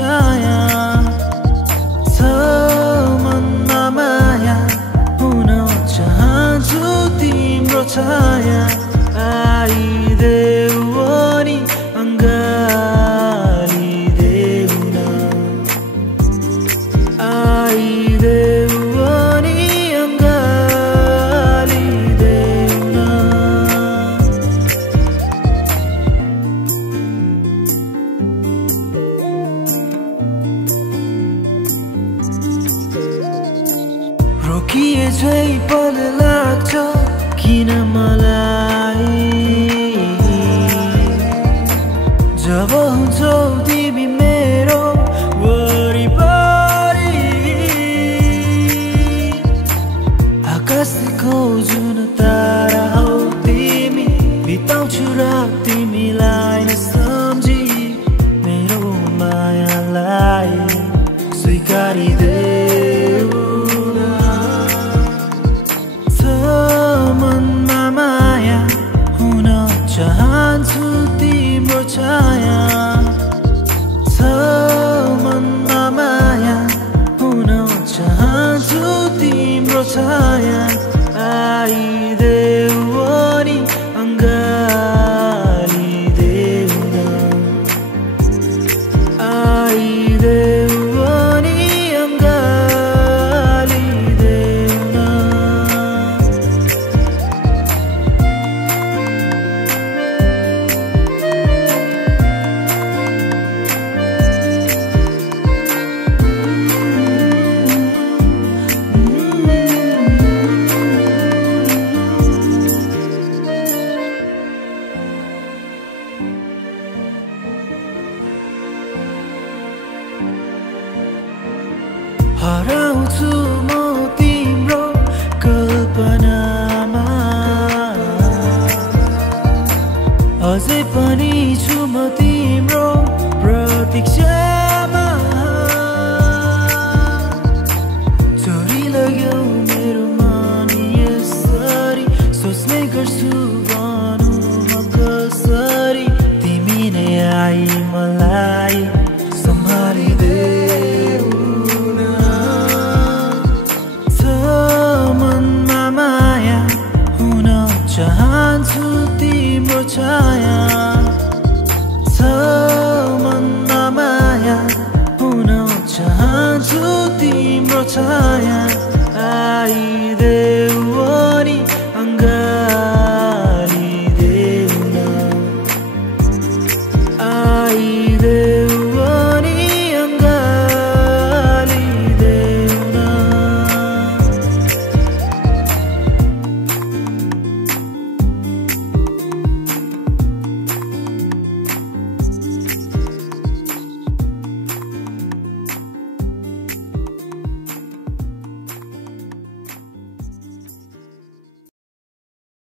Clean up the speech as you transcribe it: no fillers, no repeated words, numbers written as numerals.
छाया छ मनमा माया हुन चाहन्छु तिम्रो छाया आइदेऊ नि अङ्गालिदेऊ न आइदेऊ नि अङ्गालिदेऊ न रोकिए झै पल लाग्छ किन मलाई जब हुन्छौ तिमी मेरो वरिपरि आकाशको जुन तारा हौ तिमी बिताउँछु रात तिमीलाई नसम्झी मेरो मायालाई स्वीकारिदेऊ मनमा माया हुन चाहन्छु तिम्रो छाया छ मनमा माया हुन चाहन्छु तिम्रो छाया आइदेऊ नि अङ्गालिदेऊ न आइदेऊ नि अङ्गालिदेऊ न हराउँछु म तिम्रो कल्पनामा अझै पनि छु म तिम्रो प्रतीक्षामा चोरी लग्यौ मेरो मन यसरी सोच्ने गर्छु भनु म कसरी तिमी नै आई मलाई सम्हालिदेऊ चाहन्छु तिम्रो छाया छ मनमा माया हुन चाहन्छु तिम्रो छाया आइदेऊ